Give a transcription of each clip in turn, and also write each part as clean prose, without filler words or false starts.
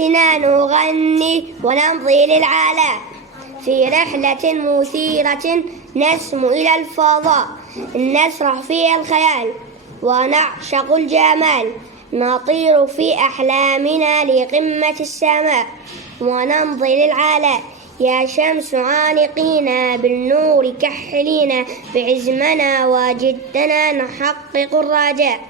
أمسنا نغني ونمضي للعالى في رحلة مثيرة نسمو إلى الفضاء، نسرح في الخيال ونعشق الجمال، نطير في أحلامنا لقمة السماء ونمضي للعالى. يا شمس عانقينا بالنور كحلينا، بعزمنا وجدنا نحقق الرجاء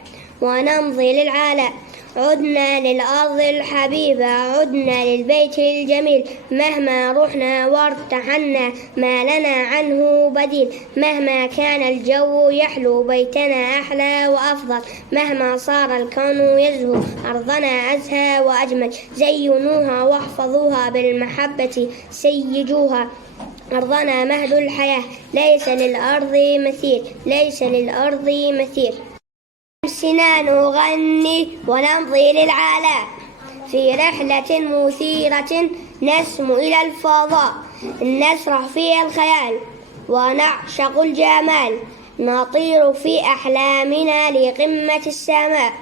ونمضي للعالى. عدنا للأرض الحبيبة، عدنا للبيت الجميل، مهما رحنا وارتحلنا ما لنا عنه بديل، مهما كان الجو يحلو بيتنا أحلى وأفضل، مهما صار الكون يزهو أرضنا أزهى وأجمل، زينوها واحفظوها بالمحبة سيجوها، أرضنا مهد الحياة ليس للأرض مثيل، ليس للأرض مثيل. أمسنا نغني ونمضي للعالى في رحلة مثيرة نسمو إلى الفضاء، نسرح في الخيال ونعشق الجمال، نطير في أحلامنا لقمة السماء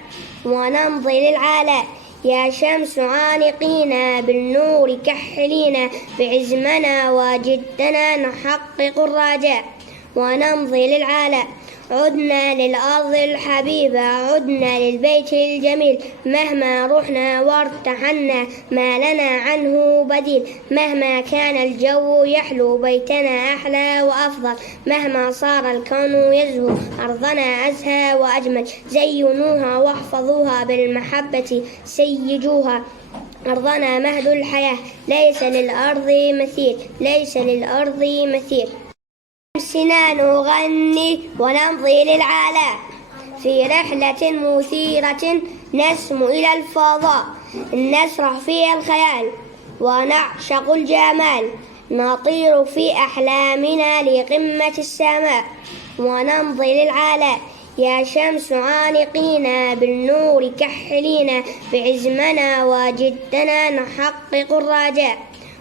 ونمضي للعالى. يا شمس عانقينا بالنور كحلينا، بعزمنا وجدنا نحقق الرجاء ونمضي للعالى. عدنا للأرض الحبيبة، عدنا للبيت الجميل، مهما رحنا وارتحلنا ما لنا عنه بديل، مهما كان الجو يحلو بيتنا أحلى وأفضل، مهما صار الكون يزهو أرضنا أزهى وأجمل، زينوها واحفظوها بالمحبة سيجوها، أرضنا مهد الحياة ليس للأرض مثيل، ليس للأرض مثيل. أمسنا نغني ونمضي للعالى في رحلة مثيرة نسمو إلى الفضاء، نسرح في الخيال ونعشق الجمال، نطير في أحلامنا لقمة السماء ونمضي للعالى. يا شمس عانقينا بالنور كحلينا، بعزمنا وجدنا نحقق الرجاء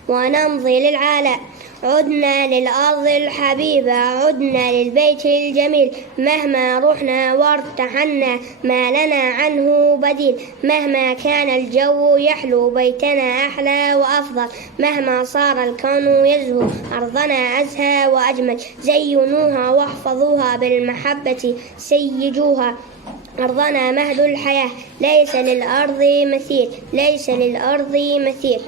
ونمضي للعالى. عدنا للأرض الحبيبة، عدنا للبيت الجميل، مهما رحنا وارتحلنا ما لنا عنه بديل، مهما كان الجو يحلو بيتنا أحلى وأفضل، مهما صار الكون يزهو أرضنا أزهى وأجمل، زينوها واحفظوها بالمحبة سيجوها، أرضنا مهد الحياة ليس للأرض مثيل، ليس للأرض مثيل.